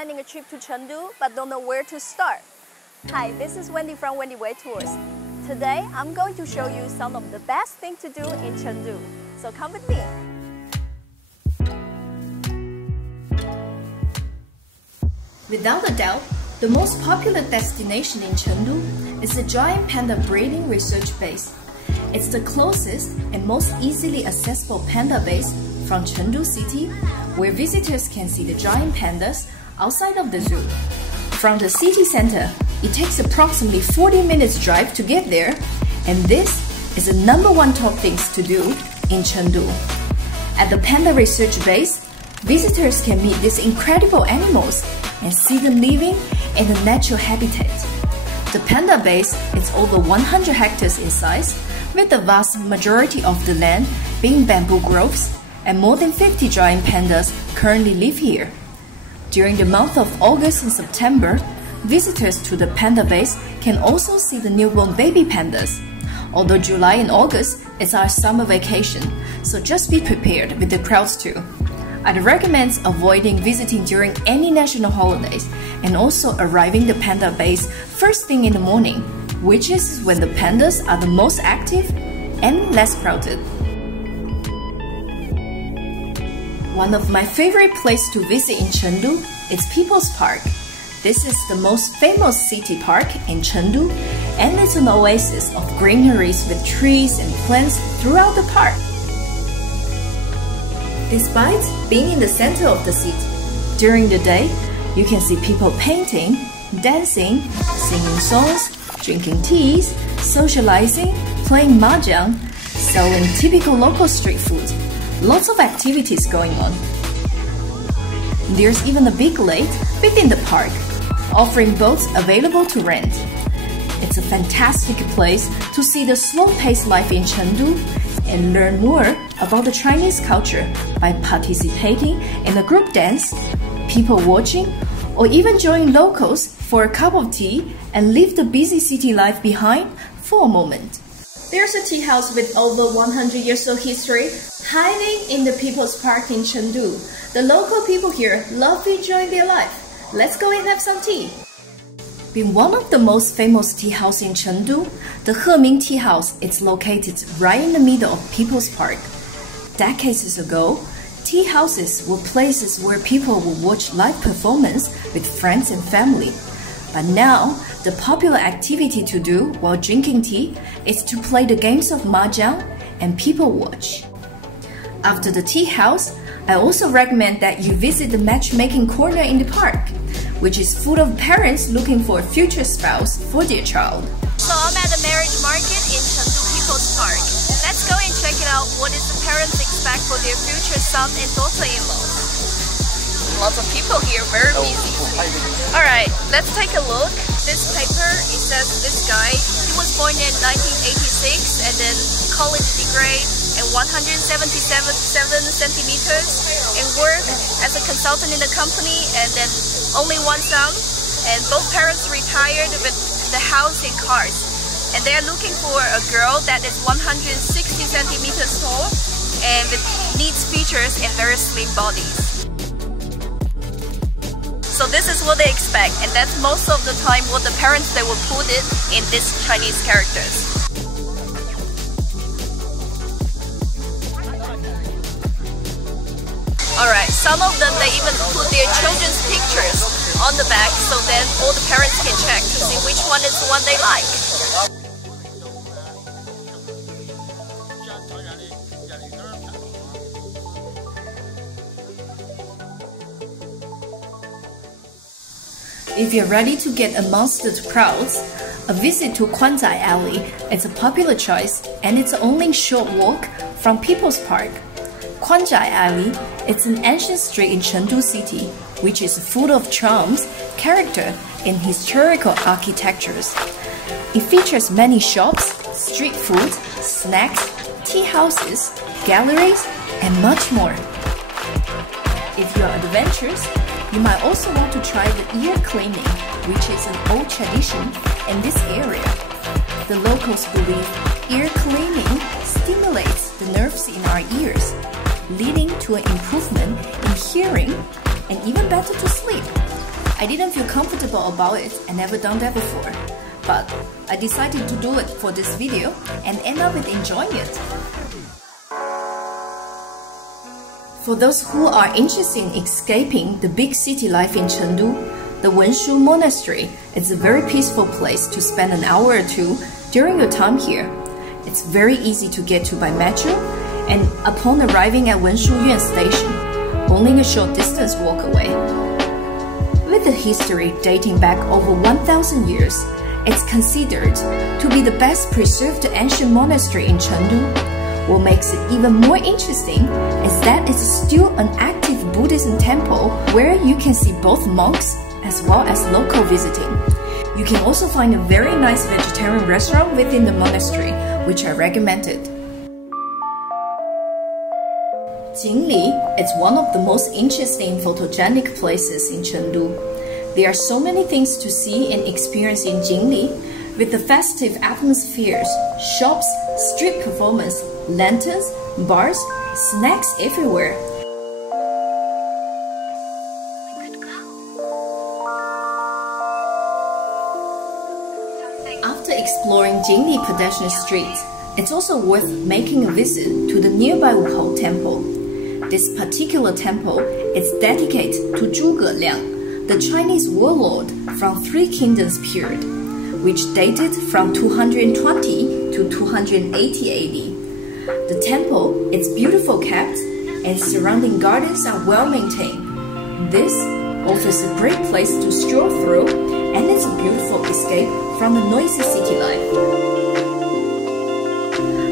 planning a trip to Chengdu but don't know where to start? Hi, this is Wendy from Wendy Way Tours. Today, I'm going to show you some of the best things to do in Chengdu. So come with me. Without a doubt, the most popular destination in Chengdu is the giant panda breeding research base. It's the closest and most easily accessible panda base from Chengdu city, where visitors can see the giant pandas outside of the zoo. From the city center, it takes approximately 40 minutes drive to get there, and this is the #1 top things to do in Chengdu. At the panda research base, visitors can meet these incredible animals and see them living in a natural habitat. The panda base is over 100 hectares in size, with the vast majority of the land being bamboo groves, and more than 50 giant pandas currently live here. During the month of August and September, visitors to the panda base can also see the newborn baby pandas. Although July and August is our summer vacation, so just be prepared with the crowds too. I'd recommend avoiding visiting during any national holidays and also arriving the panda base first thing in the morning, which is when the pandas are the most active and less crowded. One of my favorite places to visit in Chengdu is People's Park. This is the most famous city park in Chengdu, and it's an oasis of greeneries with trees and plants throughout the park. Despite being in the center of the city, during the day, you can see people painting, dancing, singing songs, drinking teas, socializing, playing mahjong, selling typical local street food. Lots of activities going on. There's even a big lake within the park, offering boats available to rent. It's a fantastic place to see the slow-paced life in Chengdu and learn more about the Chinese culture by participating in a group dance, people watching, or even join locals for a cup of tea and leave the busy city life behind for a moment. There's a tea house with over 100 years of history hiding in the People's Park in Chengdu. The local people here love enjoying their life. Let's go and have some tea. Being one of the most famous tea houses in Chengdu, the Heming Tea House is located right in the middle of People's Park. Decades ago, tea houses were places where people would watch live performance with friends and family. But now, the popular activity to do while drinking tea is to play the games of mahjong and people watch. After the tea house, I also recommend that you visit the matchmaking corner in the park, which is full of parents looking for a future spouse for their child. So I'm at the marriage market in Chengdu People's Park. Let's go and check it out. What does the parents expect for their future son and daughter-in-law? Lots of people here, very busy. Alright, let's take a look. This paper, it says this guy, he was born in 1986 and then college degree and 177 centimeters and worked as a consultant in the company, and then only one son, and both parents retired with the house and cars. And they are looking for a girl that is 160 centimeters tall and with neat features and very slim bodies. So this is what they expect, and that's most of the time what the parents they will put it in these Chinese characters. Alright, some of them they even put their children's pictures on the back so then all the parents can check to see which one is the one they like. If you're ready to get amongst the crowds, a visit to Kwanzaa Alley is a popular choice, and it's only a short walk from People's Park. Kwanzaa Alley is an ancient street in Chengdu city, which is full of charms, character, and historical architectures. It features many shops, street food, snacks, tea houses, galleries, and much more. If you are adventurous, you might also want to try the ear cleaning, which is an old tradition in this area. The locals believe ear cleaning stimulates the nerves in our ears, leading to an improvement in hearing and even better to sleep. I didn't feel comfortable about it and never done that before. But I decided to do it for this video and end up with enjoying it. For those who are interested in escaping the big city life in Chengdu, the Wuling Monastery is a very peaceful place to spend an hour or two during your time here. It's very easy to get to by metro, and upon arriving at Wuling Station, only a short distance walk away. With a history dating back over 1,000 years, it's considered to be the best preserved ancient monastery in Chengdu. What makes it even more interesting is that it's still an active Buddhism temple where you can see both monks as well as local visiting. You can also find a very nice vegetarian restaurant within the monastery, which I recommended. Jing Li is one of the most interesting photogenic places in Chengdu. There are so many things to see and experience in Jing Li, with the festive atmospheres, shops, street performance, lanterns, bars, snacks everywhere. After exploring Jing Li pedestrian streets, it's also worth making a visit to the nearby Hotpot temple. This particular temple is dedicated to Zhuge Liang, the Chinese warlord from Three Kingdoms period, which dated from 220 to 280 AD. The temple is beautiful kept and surrounding gardens are well maintained. This offers a great place to stroll through, and it's a beautiful escape from the noisy city life.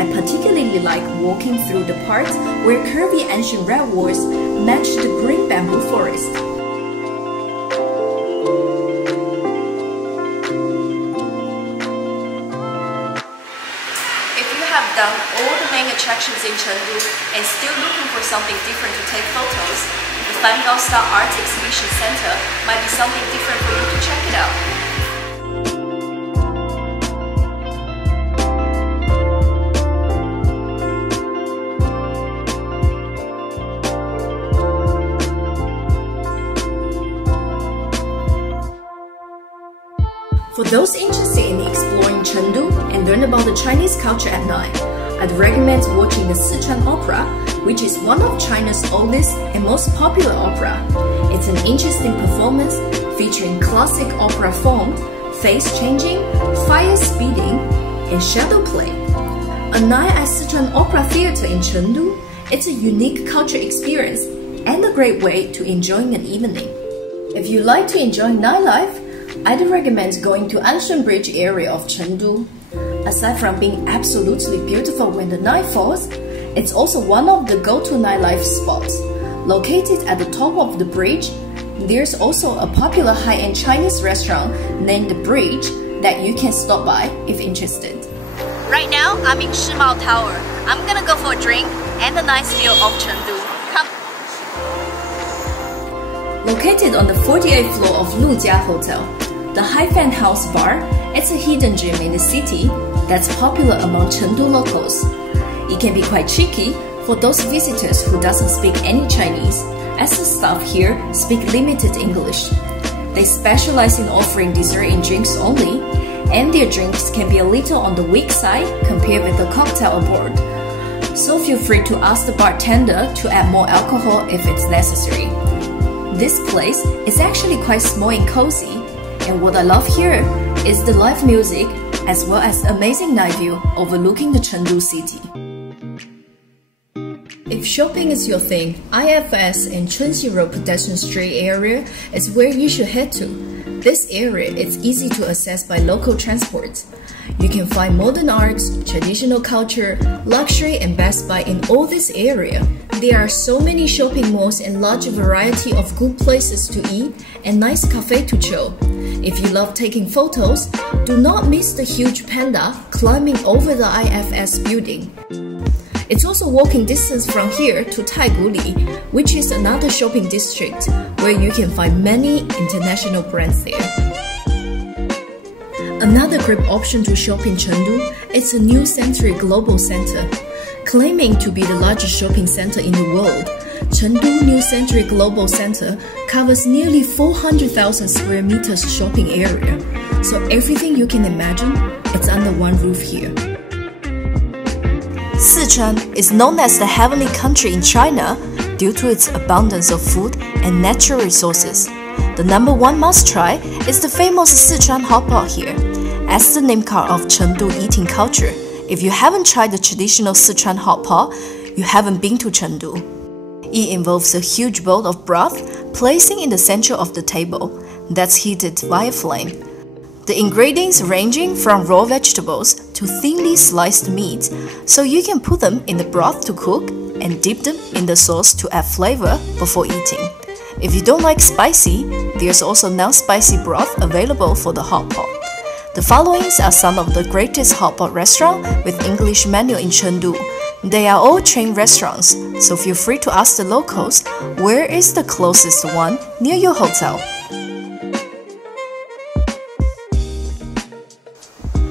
I particularly like walking through the parts where curvy ancient red walls match the green bamboo forest. If you have done all the main attractions in Chengdu and still looking for something different to take photos, the Panda Base Art Exhibition Center might be something different for you to check it out. For those interested in exploring Chengdu and learn about the Chinese culture at night, I'd recommend watching the Sichuan Opera, which is one of China's oldest and most popular opera. It's an interesting performance featuring classic opera form, face changing, fire speeding, and shadow play. A night at Sichuan Opera Theatre in Chengdu, it's a unique culture experience and a great way to enjoy an evening. If you like to enjoy nightlife, I'd recommend going to Anshan Bridge area of Chengdu. Aside from being absolutely beautiful when the night falls, it's also one of the go-to nightlife spots. Located at the top of the bridge, there's also a popular high-end Chinese restaurant named The Bridge that you can stop by if interested. Right now, I'm in Shimao Tower. I'm gonna go for a drink and a nice view of Chengdu. Come! Located on the 48th floor of Lujia Hotel, the Hi-Fan House Bar is a hidden gem in the city that's popular among Chengdu locals. It can be quite tricky for those visitors who doesn't speak any Chinese, as the staff here speak limited English. They specialize in offering dessert and drinks only, and their drinks can be a little on the weak side compared with the cocktail aboard. So feel free to ask the bartender to add more alcohol if it's necessary. This place is actually quite small and cozy, and what I love here is the live music as well as amazing night view overlooking the Chengdu city. If shopping is your thing, IFS and Chunxi Road pedestrian street area is where you should head to. This area is easy to access by local transport. You can find modern arts, traditional culture, luxury and Best Buy in all this area. There are so many shopping malls and large variety of good places to eat and nice cafe to chill. If you love taking photos, do not miss the huge panda climbing over the IFS building. It's also walking distance from here to Taiguli, which is another shopping district where you can find many international brands there. Another great option to shop in Chengdu is the New Century Global Center. Claiming to be the largest shopping center in the world, Chengdu New Century Global Center covers nearly 400,000 square meters shopping area, so everything you can imagine, it's under one roof here. Sichuan is known as the heavenly country in China due to its abundance of food and natural resources. The number one must-try is the famous Sichuan Hotpot here. As the name card of Chengdu eating culture, if you haven't tried the traditional Sichuan Hotpot, you haven't been to Chengdu. It involves a huge bowl of broth placing in the center of the table that's heated via flame. The ingredients ranging from raw vegetables to thinly sliced meat, so you can put them in the broth to cook and dip them in the sauce to add flavor before eating. If you don't like spicy, there's also non-spicy broth available for the hotpot. The following are some of the greatest hotpot restaurants with English menu in Chengdu. They are all chain restaurants, so feel free to ask the locals where is the closest one near your hotel.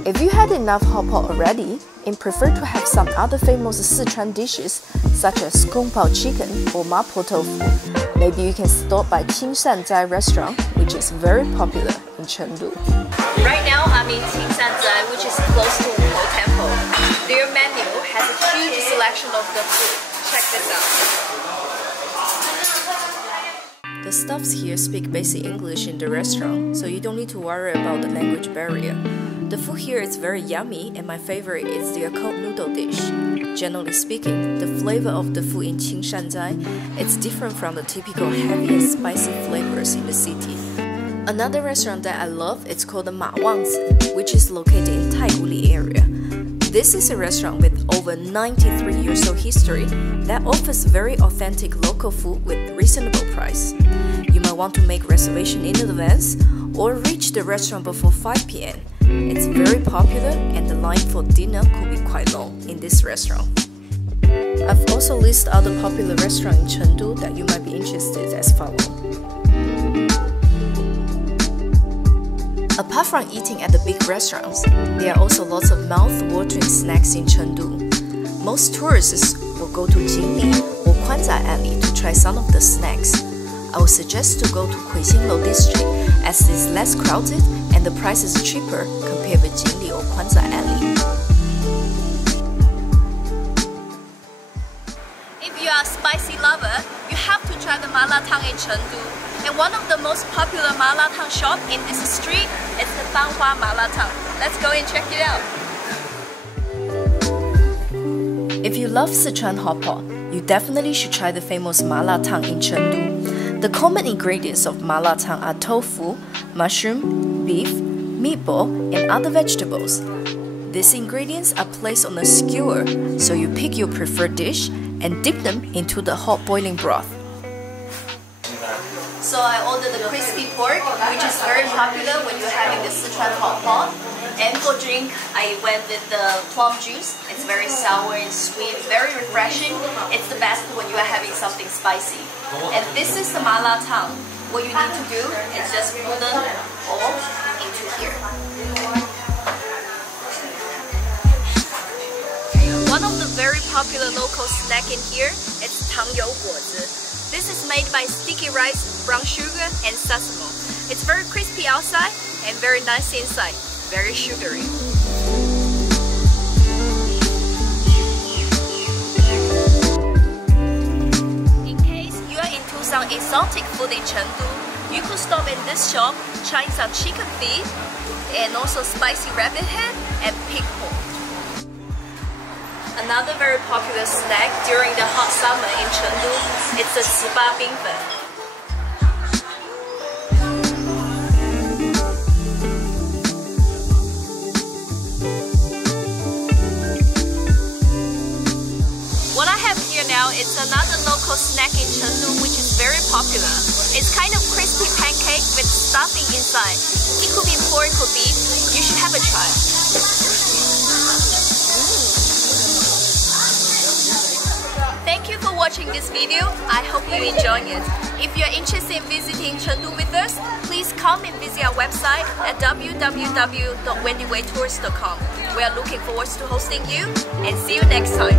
If you had enough hotpot already and prefer to have some other famous Sichuan dishes such as Kung Pao chicken or Mapo tofu, maybe you can stop by Qingsanzai restaurant, which is very popular in Chengdu. Right now I'm in Qingsanzai, which is close to Wuling Temple. Their menu has a huge selection of the food. Check this out. The staffs here speak basic English in the restaurant, so you don't need to worry about the language barrier. The food here is very yummy, and my favorite is their cold noodle dish. Generally speaking, the flavor of the food in Qingsanzai is different from the typical heavy and spicy flavors in the city. Another restaurant that I love is called the Ma Wangzi, which is located in Taiguli area. This is a restaurant with over 93 years of history that offers very authentic local food with reasonable price. You might want to make reservation in advance or reach the restaurant before 5 p.m. It's very popular and the line for dinner could be quite long in this restaurant. I've also listed other popular restaurants in Chengdu that you might be interested as follows. Apart from eating at the big restaurants, there are also lots of mouth-watering snacks in Chengdu. Most tourists will go to Jing Li or Kwanzaa Alley to try some of the snacks. I would suggest to go to Kuixinglo district as it's less crowded and the price is cheaper compared with Jing Li or Kwanzaa Alley. If you are a spicy lover, you have to try the malatang in Chengdu. And one of the most popular malatang shop in this street is the Fanhua Malatang. Let's go and check it out. If you love Sichuan hotpot, you definitely should try the famous malatang in Chengdu. The common ingredients of malatang are tofu, mushroom, beef, meatball, and other vegetables. These ingredients are placed on a skewer, so you pick your preferred dish and dip them into the hot boiling broth. So I ordered the crispy pork, which is very popular when you're having the Sichuan hotpot. And for drink, I went with the plum juice. It's very sour and sweet, very refreshing. It's the best when you are having something spicy. And this is the malatang. What you need to do is just put them all into here. One of the very popular local snack in here is tangyou guozi. This is made by sticky rice, brown sugar, and sesame. It's very crispy outside and very nice inside, very sugary. In case you are into some exotic food in Chengdu, you could stop in this shop, try some chicken feet, and also spicy rabbit head and pig pork. Another very popular snack during the hot summer in Chengdu is the Ziba Bingfen. What I have here now is another local snack in Chengdu which is very popular. It's kind of crispy pancake with stuffing inside. It could be pork or beef. You should have a try. Thank you for watching this video. I hope you enjoyed it. If you are interested in visiting Chengdu with us, please come and visit our website at www.wendywaytours.com. We are looking forward to hosting you and see you next time.